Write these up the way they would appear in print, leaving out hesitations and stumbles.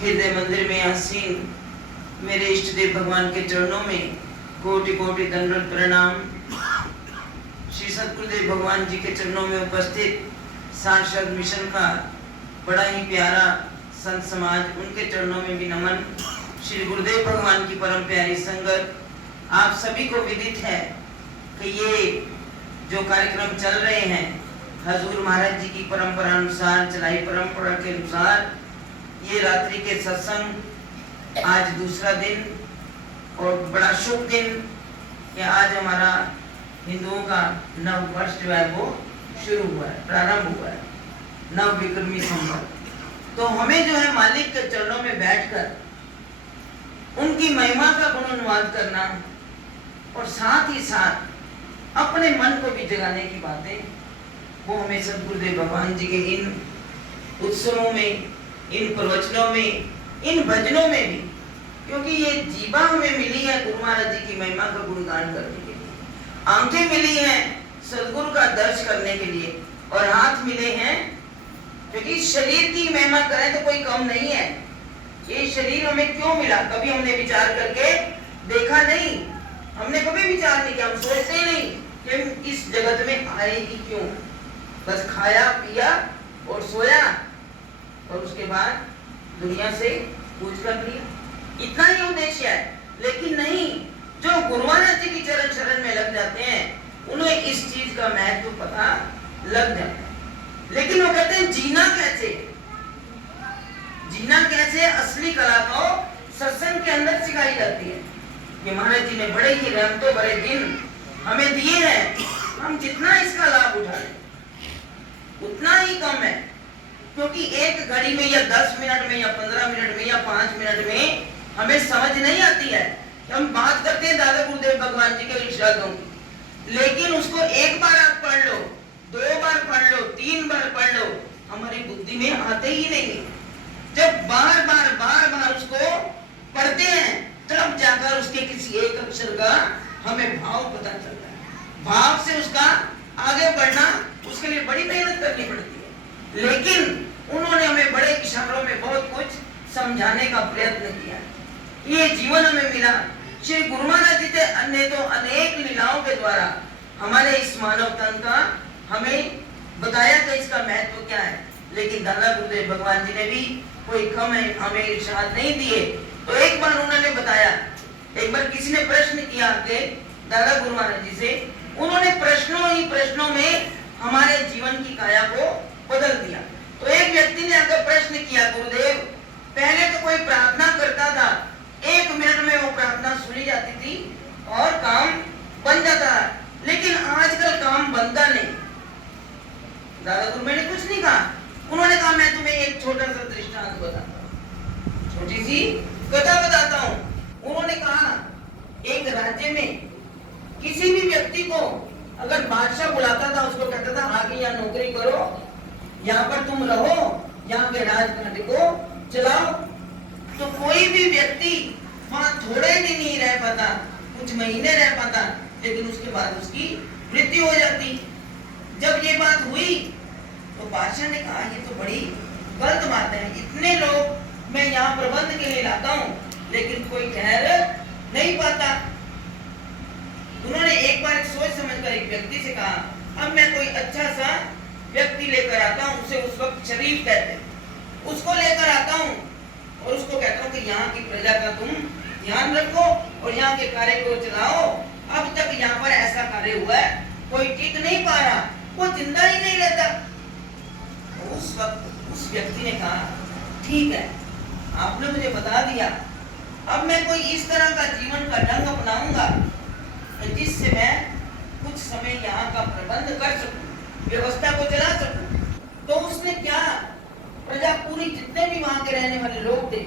हृदय मंदिर में आसीन मेरे इष्ट देव भगवान के चरणों में कोटि कोटि दंडवत प्रणाम। श्री सद्गुरुदेव भगवान जी के चरणों में उपस्थित सांसद मिशन का बड़ा ही प्यारा संत समाज, उनके चरणों में भी नमन। श्री गुरुदेव भगवान की परम प्यारी संगत, आप सभी को विदित है कि ये जो कार्यक्रम चल रहे हैं हजूर महाराज जी की परंपरा अनुसार, चलाई परंपरा के अनुसार, ये रात्रि के सत्संग आज दूसरा दिन और बड़ा शुभ दिन कि आज हमारा हिंदुओं का नव वर्ष जो है वो शुरू हुआ है, प्रारंभ हुआ है, नव विक्रमी संवत। तो हमें जो है मालिक के चरणों में बैठकर उनकी महिमा का गुणानुवाद करना और साथ ही साथ अपने मन को भी जगाने की बातें, वो हमें सद्गुरुदेव भगवान जी के इन उत्सवों में, इन प्रवचनों में, इन भजनों में भी, क्योंकि ये जीवा हमें मिली है गुरु महाराज जी की महिमा का गुणगान करने के लिए, आंखें मिली हैं सदगुरु का दर्श करने के लिए, और हाथ मिले हैं क्योंकि शरीर की महिमा करें तो कोई कम नहीं है। ये शरीर हमें क्यों मिला, कभी हमने विचार करके देखा नहीं, हमने कभी विचार नहीं किया, हम सोचते नहीं कि हम इस जगत में आए ही क्यों। बस खाया पिया और सोया और उसके बाद दुनिया से पूछ कर लिया, इतना ही उद्देश्य है। लेकिन नहीं, जो गुरु महाराज जी की चरण शरण में लग जाते हैं उन्हें इस चीज का महत्व पता लग जाता है। लेकिन वो कहते हैं जीना कैसे, जीना कैसे, असली कला तो सत्संग के अंदर सिखाई जाती है। कि महाराज जी ने बड़े ही रहमतों भरे दिन हमें दिए हैं, हम जितना इसका लाभ उठाएं उतना ही कम है। क्योंकि एक घड़ी में या 10 मिनट में या 15 मिनट में या 5 मिनट में हमें समझ नहीं आती है। हम बात करते हैं दादा गुरुदेव भगवान जी के इरशादों की, लेकिन उसको एक बार आप पढ़ लो, 2 बार पढ़ लो, 3 बार पढ़ लो, हमारी बुद्धि में आते ही नहीं है। जब बार बार उसको पढ़ते हैं तब जाकर उसके किसी एक अक्षर का हमें भाव पता चलता है। भाव से उसका आगे बढ़ना, उसके लिए बड़ी मेहनत करनी पड़ती है। लेकिन उन्होंने हमें बड़े इशारों में बहुत कुछ समझाने का प्रयत्न किया। ये जीवन हमें मिला श्री गुरु महाराज जी ने तो अनेक लीलाओं के द्वारा हमारे इस मानव तन का हमें बताया कि इसका महत्व क्या है। लेकिन दादा गुरुदेव भगवान जी ने भी कोई कम है हमें इरशाद नहीं दिए। तो एक बार उन्होंने बताया, एक बार किसी ने प्रश्न किया के दादा गुरु महाराज जी से, उन्होंने प्रश्नों ही प्रश्नों में हमारे जीवन की काया को बदल दिया। तो एक व्यक्ति ने आकर प्रश्न किया, गुरुदेव पहले तो कोई प्रार्थना करता था, 1 मिनट में वो प्रार्थना सुनी जाती थी और काम बन जाता है, लेकिन आजकल काम बनता नहीं। दादा गुरु मैंने कुछ नहीं कहा, उन्होंने कहा मैं तुम्हें एक छोटा सा दृष्टांत बताता हूँ, छोटी सी कथा बताता हूँ। उन्होंने कहा एक राज्य में किसी भी व्यक्ति को अगर बादशाह बुलाता था, उसको कहता था आगे यहाँ नौकरी करो, यहाँ पर तुम रहो, यहाँ के राजकाज को चलाओ, तो कोई भी व्यक्ति वहां थोड़े दिन ही रह पाता, कुछ महीने रह पाता, लेकिन उसके बाद उसकी मृत्यु हो जाती। जब ये बात हुई तो बादशाह ने कहा ये तो बड़ी गलत बात है, इतने लोग मैं यहाँ प्रबंध के लिए लाता हूँ लेकिन कोई ठहर नहीं पाता। उन्होंने एक बार सोच समझकर एक व्यक्ति से कहा, अब मैं कोई अच्छा सा व्यक्ति लेकर आता हूँ, उसे उस वक्त शरीफ कहते हैं, उसको लेकर आता हूँ और उसको कहता हूँ कि यहाँ की प्रजा का तुम ध्यान रखो और यहाँ के कार्य को चलाओ। अब तक यहाँ पर ऐसा कार्य हुआ है, कोई टिक नहीं पा रहा, वो जिंदा ही नहीं रहता। उस वक्त उस व्यक्ति ने कहा ठीक है, आपने मुझे बता दिया, अब मैं कोई इस तरह का जीवन का ढंग अपनाऊंगा जिससे मैं कुछ समय यहाँ का प्रबंध कर सकूं, व्यवस्था को चला सकूं। तो उसने क्या, प्रजा पूरी जितने भी वहां के रहने वाले लोग थे,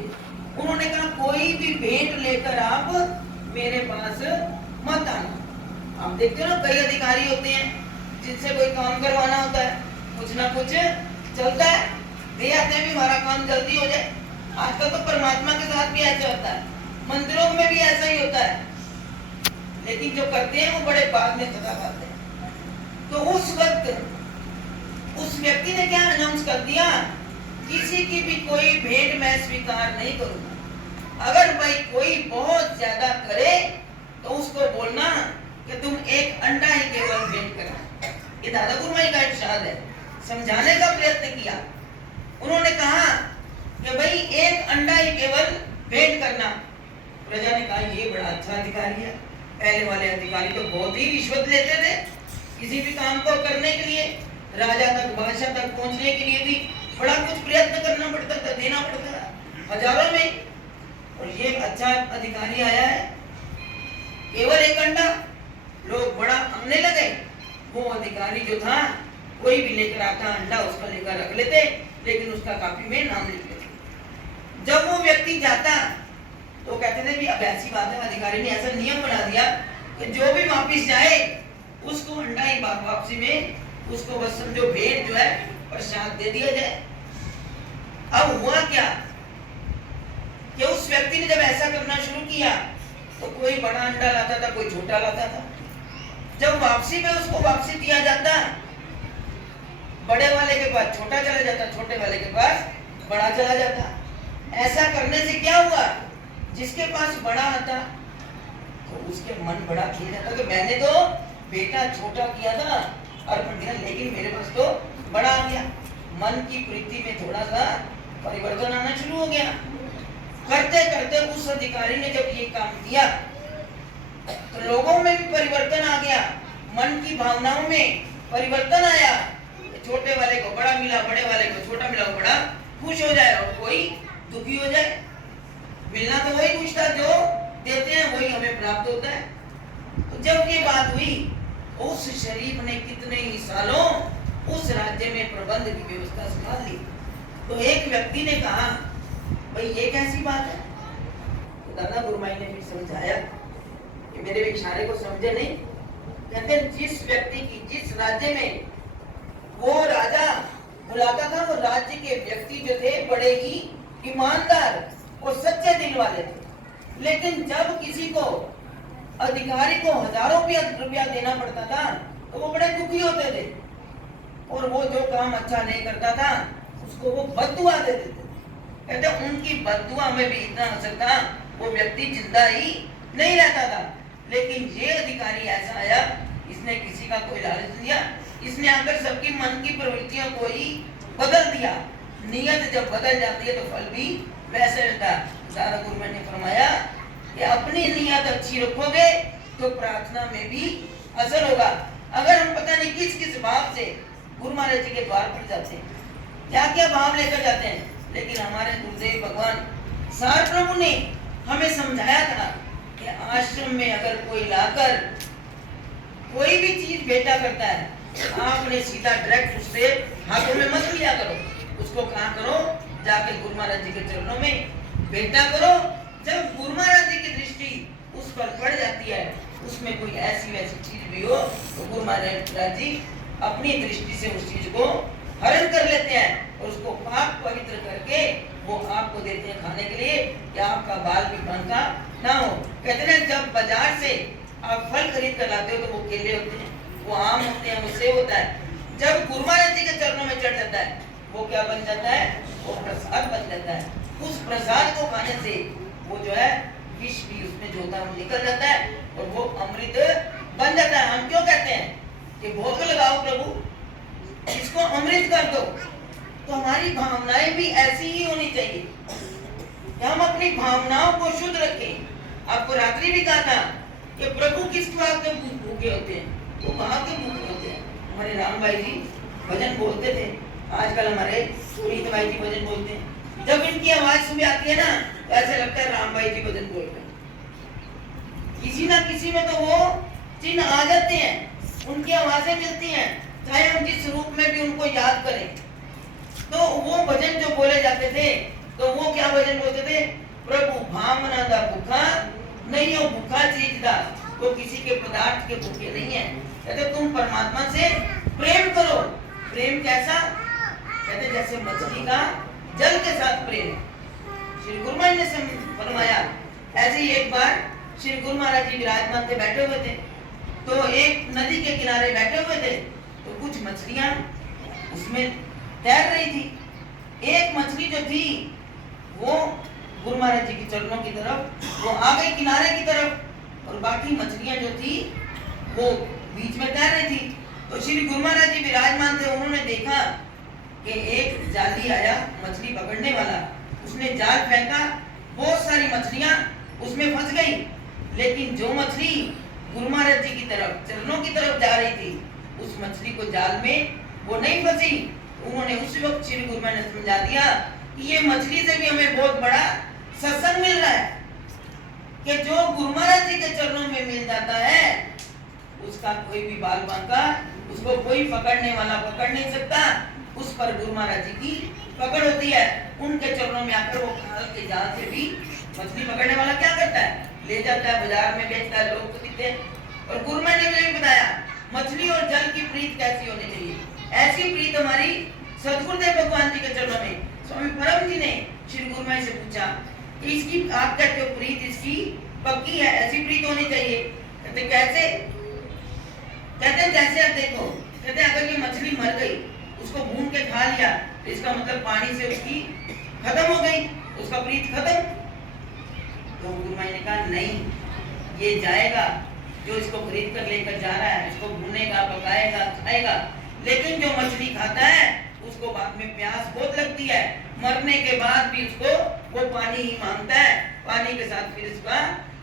उन्होंने कहा कोई भी भेंट लेकर आप मेरे पास मत आना। आप देखते हो ना कई अधिकारी होते हैं जिनसे कोई काम करवाना होता है, कुछ ना कुछ चलता है, दे आते हैं भी हमारा काम जल्दी हो जाए। आजकल तो परमात्मा के साथ भी ऐसा होता है, मंदिरों में भी ऐसा ही होता है, लेकिन जो करते हैं वो बड़े बाद में सजा पाते हैं। तो उस वक्त उस व्यक्ति ने क्या अनाउंस कर दिया किसी की भी कोई भेंट मैं स्वीकार नहीं करूंगा। अगर भाई कोई बहुत ज्यादा करे तो उसको बोलना कि तुम एक अंडा ही केवल भेंट करना। ये दादा गुरुमाई का इरशाद है। समझाने का प्रयत्न किया। उन्होंने कहा कि भाई एक अंडा ही केवल भेंट करना। प्रजा ने कहा ये बड़ा अच्छा अधिकारी है। पहले वाले अधिकारी तो बहुत ही रिश्वत लेते थे किसी भी काम को करने के लिए, राजा तक बादशाह तक पहुंचने के लिए भी बड़ा कुछ प्रयत्न करना पड़ता था, देना पड़ता था हजारों में। और ये अच्छा अधिकारी आया है केवल एक अंडा। लोग बड़ा आने लगे। वो अधिकारी जो था कोई भी लेकर आता अंडा उसका लेकर रख लेते, लेकिन उसका काफी में नाम लिख लेते। जब वो व्यक्ति जाता तो कहते थे भी अब ऐसी बात है, अधिकारी ने ऐसा नियम बना दिया कि जो भी वापस जाए उसको अंडा ही वापसी में उसको बस समझो भेंट जो है प्रसाद दे दिया जाए। अब हुआ क्या कि उस व्यक्ति ने जब ऐसा करना शुरू किया तो कोई बड़ा अंडा लाता था, कोई छोटा लाता था। जब वापसी में उसको वापसी दिया जाता, बड़े वाले के पास छोटा चला जाता, छोटे वाले के पास बड़ा चला जाता। ऐसा करने से क्या हुआ, जिसके पास बड़ा आता तो उसके मन बड़ा खिल जाता कि मैंने तो बेटा छोटा किया था अर्पण दिया, लेकिन मेरे पास तो बड़ा आ गया। मन की प्रीति में थोड़ा सा परिवर्तन आना शुरू हो गया। करते करते उस अधिकारी ने जब ये काम किया तो लोगों में भी परिवर्तन आ गया, मन की भावनाओं में परिवर्तन आया। छोटे वाले को बड़ा मिला, बड़े वाले को छोटा मिला, बड़ा खुश हो जाए और कोई दुखी हो जाए। मिलना तो वही कुछ था, जो देते हैं वही हमें प्राप्त होता है। तो जब ये बात हुई, उस शरीफ ने कितने ही सालों उस राज्य में प्रबंध की व्यवस्था संभाल ली। तो एक व्यक्ति ने कहा भाई ये कैसी बात है। तो दादा गुरुमाई ने भी समझाया कि मेरे इशारे को समझे नहीं। कहते जिस व्यक्ति की जिस राज्य में वो राजा बुलाता था, वो राज्य के व्यक्ति जो थे बड़े ही ईमानदार और सच्चे दिल वाले थे। लेकिन जब किसी को अधिकारी को हजारों रुपया देना पड़ता था तो वो बड़े दुखी होते थे, और वो जो काम अच्छा नहीं करता था उसको वो बद्दुआ देते थे। कहते उनकी बद्दुआ में भी इतना असर था, वो व्यक्ति जिंदा ही नहीं रहता था। लेकिन ये अधिकारी ऐसा आया, इसने किसी का कोई लालच दिया, इसने आकर सबकी मन की प्रवृत्तियों को ही बदल दिया। नियत जब बदल जाती है तो फल भी वैसे मिलता है। दादा गुरुमाई ने फरमाया कि अपनी नियत अच्छी रखोगे तो प्रार्थना में भी असर होगा। अगर हम पता नहीं किस किस भाव से गुरु महाराज जी के द्वार पर जाते हैं, क्या क्या भाव लेकर जाते हैं, लेकिन हमारे गुरुदेव भगवान सार प्रभु ने हमें समझाया था कि आश्रम में अगर कोई लाकर कोई भी चीज भेंटा करता है, आपने सीधा डायरेक्ट उससे हाथों में मत लिया करो, उसको कहा करो जाके गुरु महाराज जी के चरणों में भेंटा करो। जब गुरु महाराज जी की दृष्टि उस पर पड़ जाती है, उसमें कोई ऐसी वैसी चीज भी हो तो गुरु महाराज जी अपनी दृष्टि से उस चीज को हरण कर लेते हैं और उसको पाक पवित्र करके वो आपको देते हैं खाने के लिए, कि आपका बाल भी बांका ना हो। कहते हैं जब बाजार से आप फल खरीद कर लाते हो तो वो केले होते हैं, वो आम होते हैं, वो सेब होता है। जब गुरु महाराज जी के चरणों में चढ़ जाता है वो क्या बन जाता है, वो प्रसाद बन जाता है। उस प्रसाद को खाने से वो जो है विष भी उसमें जो होता है वो निकल जाता है और वो अमृत बन जाता है। हम क्यों कहते हैं कि भोग लगाओ प्रभु, इसको अमृत कर दो। तो हमारी भावनाएं भी ऐसी ही होनी चाहिए कि हम अपनी भावनाओं को शुद्ध रखें। आपको रात्रि भी कहा था कि प्रभु किस बात के भूखे होते हैं, वो भाव के भूखे होते हैं। हमारे राम भाई जी भजन बोलते थे, आजकल हमारे सुनीत भाई जी भजन बोलते हैं। जब इनकी आवाज सुबह आती है ना तो ऐसे लगता है राम भाई जी भजन बोल रहे हैं। किसी ना किसी में तो वो चिन्ह आ जाते हैं, उनकी आवाजें मिलती हैं, चाहे हम जिस रूप में भी उनको याद करें। तो वो भजन जो बोले जाते थे तो वो क्या भजन बोलते थे, प्रभु भावना दा भूखा नहीं हो, भूखा चीज दा, तो किसी के पदार्थ के भूखे नहीं है। कहते तुम परमात्मा से प्रेम करो। प्रेम कैसा, कहते जैसे मछली का जल के साथ प्रेम। श्री गुरु महाराज ने फरमाया, ऐसे ही एक बार श्री गुरु महाराज जी विराजमान थे, बैठे हुए थे, तो एक नदी के किनारे बैठे हुए थे, तो कुछ मछलियां उसमें तैर रही थी। एक मछली जो थी वो गुरु महाराज जी के चरणों की तरफ वो आ गई किनारे की तरफ, और बाकी मछलियां जो थी वो बीच में तैर रही थी। तो श्री गुरु महाराज जी विराजमान थे, उन्होंने देखा कि एक जाली आया मछली पकड़ने वाला, उसने जाल फेंका, बहुत सारी मछलियां उसमें फंस गई, लेकिन जो मछली गुरु महाराज जी की तरफ चरणों की तरफ जा रही थी उस मछली को जाल में वो नहीं फंसी। उन्होंने उस वक्त श्री गुरु महाराज ने समझा दिया कि ये मछली से भी हमें बहुत बड़ा सत्संग मिल रहा है कि जो गुरु महाराज जी के चरणों में मिल जाता है उसका कोई भी बाल बांका, उसको कोई पकड़ने वाला पकड़ नहीं सकता, उस पर गुरु महाराज जी की पकड़ होती है। उनके चरणों में आकर वो खाल के जाल से भी मछली पकड़ने वाला क्या करता है, ले जाता है, बाजार में बेचता है, लोग तो पीते हैं। और गुरु महाराज ने भी बताया मछली और जल की प्रीत कैसी होनी चाहिए। ऐसी प्रीत हमारी सतगुरुदेव भगवान जी के चरणों में स्वामी परम जी ने श्री गुरु महाराज से पूछा कि इसकी आप कहते हो प्रीत इसकी पक्की है, ऐसी प्रीत होनी चाहिए। कहते कैसे? कहते हैं जैसे आप देखो, कहते अगर ये मछली मर गई, उसको भून के खा लिया तो इसका मतलब पानी से उसकी खत्म हो गई, उसका प्रीत खत्म। तो गुरु महाराज ने कहा नहीं, ये जाएगा, जो इसको खरीद कर लेकर जा रहा है इसको भूनेगा, पकाएगा, खाएगा, लेकिन जो मछली खाता है उसको बाद में प्यास बहुत लगती है, मरने के बाद भी उसको वो पानी ही मांगता है, पानी के साथ फिर इसका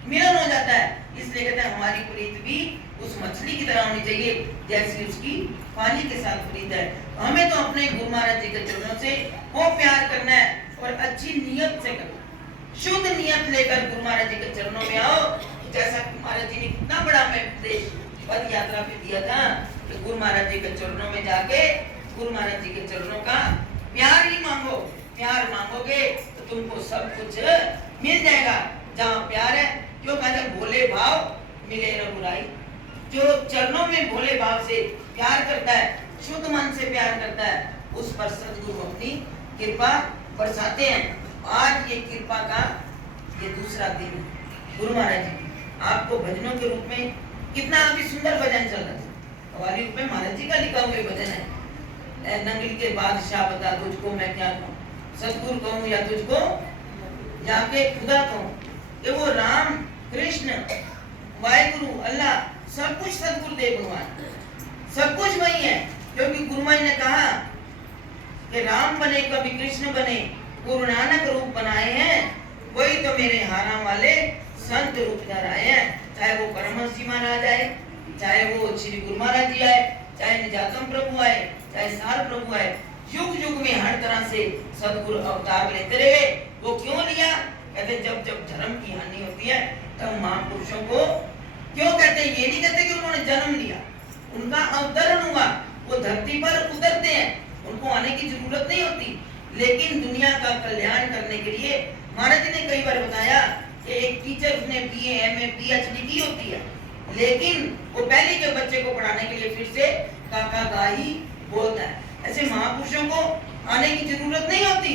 मिलन हो जाता है। इसलिए कहते हैं हमारी प्रीत भी उस मछली की तरह होनी चाहिए जैसी उसकी पानी के साथ प्रीत है। हमें तो अपने गुरु महाराज जी के चरणों से वो प्यार करना है और अच्छी नियत से करना, शुद्ध नियत लेकर गुरु महाराज जी के चरणों में आओ। जैसा महाराज जी ने कितना बड़ा हमें उपदेश पद यात्रा पे दिया था कि गुरु महाराज जी के चरणों में जाके गुरु महाराज जी के चरणों का प्यार ही मांगो, प्यार मांगोगे तो तुमको सब कुछ मिल जाएगा। जहाँ प्यार है, क्यों कहते भोले भाव मिले रघुराई, जो चरणों में भोले भाव से प्यार करता है, शुद्ध मन से प्यार करता है, उस पर सद्गुरु अपनी कृपा बरसाते हैं। आज ये कृपा का ये दूसरा दिन गुरु महाराज जी आपको भजनों के रूप में कितना अभी सुंदर भजन चल रहा है। हमारे रूप में महाराज जी का लिखा हुआ भजन है, नंगल के बादशाह बता तुझको मैं क्या कहूँ, सतगुरु कहूँ या तुझको जाके खुदा कहूँ। कि वो राम कृष्ण वाहिगुरु अल्लाह सब कुछ सतगुरुदेव भगवान सब कुछ वही है। क्योंकि गुरु महाराज ने कहा कि राम बने कभी कृष्ण बने, गुरु नानक रूप बनाए हैं, वही तो मेरे हारा वाले संत रूप धर आए हैं। चाहे वो परमहंस जी महाराज आए, चाहे वो श्री गुरु महाराज जी आए, चाहे निजातम प्रभु आए, चाहे सार प्रभु आए, युग युग में हर तरह से सदगुरु अवतार लेते रहे। वो क्यों लिया? कहते जब जब धर्म की हानि होती है तब महापुरुषों को क्यों कहते हैं, ये नहीं कहते कि उन्होंने जन्म लिया, उनका अवतरण हुआ, वो धरती पर उतरते हैं, उनको आने की जरूरत नहीं होती, लेकिन दुनिया का कल्याण करने के लिए। महाराज जी ने कई बार बताया कि एक टीचर उसने बीए एमए पीएचडी की होती है, लेकिन वो पहले के बच्चे को पढ़ाने के लिए फिर से काका गा ही बोलता है। ऐसे महापुरुषों को आने की जरूरत नहीं होती,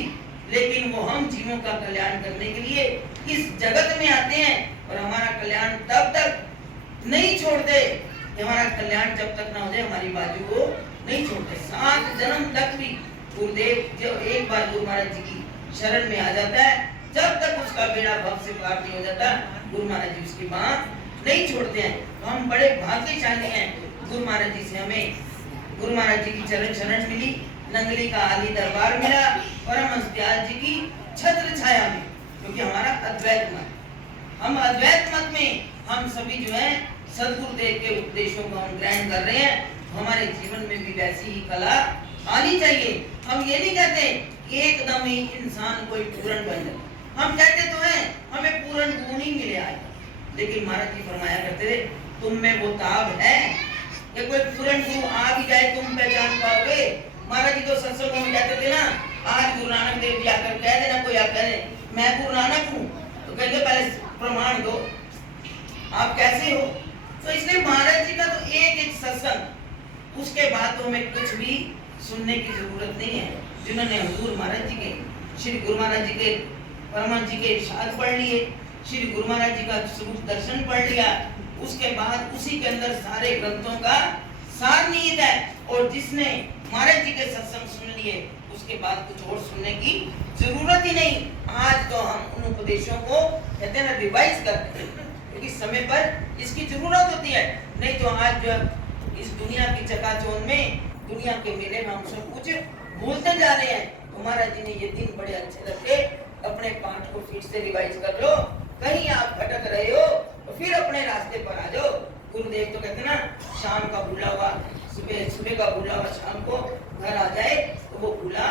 लेकिन वो हम जीवों का कल्याण करने के लिए इस जगत में आते हैं और हमारा कल्याण तब तक नहीं छोड़ते, हमारा कल्याण जब तक ना हो जाए हमारी बाजू को नहीं छोड़ते। 7 जन्म तक भी गुरुदेव जो एक बार गुरु महाराज जी की शरण में आ जाता है, जब तक उसका बेड़ा भव से पार नहीं हो जाता, गुरु महाराज जी उसकी बात नहीं छोड़ते हैं। तो हम बड़े भाग्यशाली हैं, गुरु महाराज जी से हमें गुरु महाराज जी की चरण शरण मिली, नंगली का आली दरबार मिला, परमहंस दयाल जी की छत्र छाया में, क्योंकि हमारा अद्वैत मत, हम अद्वैत मत में हम सभी जो है सदगुरुदेव के उपदेशों को हम ग्रहण कर रहे हैं। हमारे जीवन में भी वैसी ही कला आनी चाहिए। हम ये नहीं कहते कि एकदम ही इंसान कोई पूर्ण बन जाए, हम कहते तो हैं हमें पूर्ण गुण ही मिले आए, लेकिन महाराज जी फरमाया करते थे तुम में वो ताब है कि कोई पूर्ण गुरु आ भी जाए तुम पहचान पाओगे। महाराज जी तो सत्संगों में कहते थे ना, आज गुरु नानक देव जी आकर कह देना, कोई आप कह दे मैं गुरु नानक हूँ, तो कहेंगे पहले प्रमाण दो आप कैसे हो। तो इसलिए महाराज जी का तो एक सत्संग, उसके बाद तो हमें कुछ भी सुनने की जरूरत नहीं है। जिन्होंने हुजूर महाराज जी के, श्री गुरु महाराज जी के, परमहंस जी के इरशाद पढ़ लिए, श्री गुरु महाराज जी का स्वरूप दर्शन पढ़ लिया, उसके बाद उसी के अंदर सारे ग्रंथों का सार निहित है। और जिसने महाराज जी के सत्संग सुन लिए उसके बाद कुछ और सुनने की जरूरत ही नहीं। आज तो हम उन उपदेशों को कहते हैं ना रिवाइज करते हैं, क्योंकि समय पर इसकी जरूरत होती है। नहीं तो आज जो इस दुनिया की चकाचौंध में, दुनिया के मेले में हम सब कुछ भूलते जा रहे हैं। तो महाराज जी ने ये दिन बड़े अच्छे लगे, अपने पाठ को फिर से रिवाइज कर लो। कहीं आप भटक रहे हो तो फिर अपने रास्ते पर आ जाओ। गुरुदेव तो कहते ना, शाम का भूला हुआ सुबह का भूला हुआ शाम को घर आ जाए तो वो भूला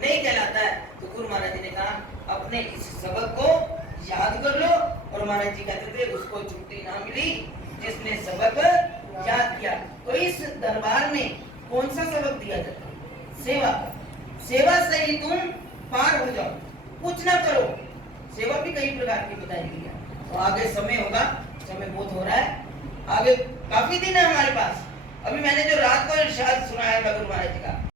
नहीं कहलाता है। तो गुरु महाराज जी ने कहा अपने इस सबक को याद कर लो। और महाराज जी कहते थे उसको छुट्टी ना मिली जिसने सबक याद किया। तो इस दरबार में कौन सा सबक दिया जाता है? सेवा। सेवा से ही तुम पार हो जाओ, कुछ ना करो। सेवा भी कई प्रकार की बताई गई है। तो आगे समय होगा, समय बहुत हो रहा है, आगे काफी दिन है हमारे पास। अभी मैंने जो रात को इरशाद सुनाया था गुरु महाराज जी का,